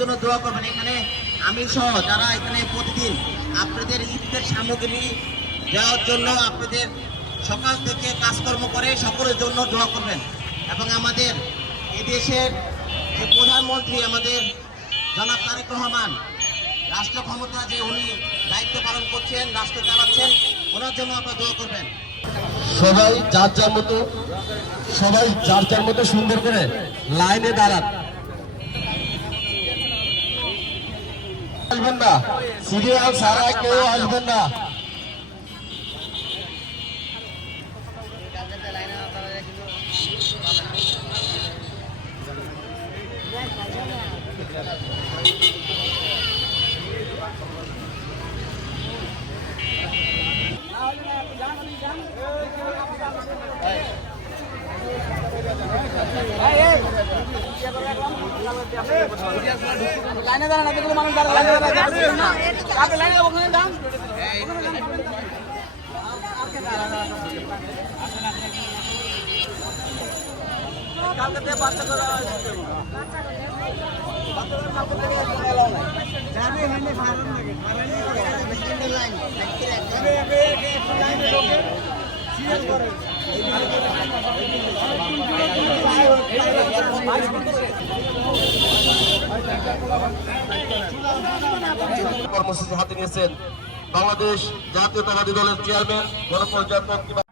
জন্য দোয়া করবেন। এখানে আমি সহ যারা এখানে প্রতিদিন আপনাদের ঈদের সামগ্রী দেওয়ার জন্য আপনাদের সকাল থেকে কাজকর্ম করে সকলের জন্য দোয়া করবেন। এবং আমাদের এদেশের যে প্রধানমন্ত্রী আমাদের জনাব তারেক রহমান, রাষ্ট্র ক্ষমতা যে উনি দায়িত্ব পালন করছেন, রাষ্ট্র চালাচ্ছেন, ওনার জন্য আপনারা দোয়া করবেন। সবাই যার যার মতো সুন্দর করে লাইনে দাঁড়ান, আসবেন না, সিরিয়াল ছাড়া কেউ আসবেন না। লাইনে দাঁড়ান, এতগুলো মানুষ দাঁড়ান, লাইনে ওখানে দাঁড়ান। কর্মসূচি হাতে নিয়েছেন বাংলাদেশ জাতীয়তাবাদী দলের চেয়ারম্যান গণপরিচালক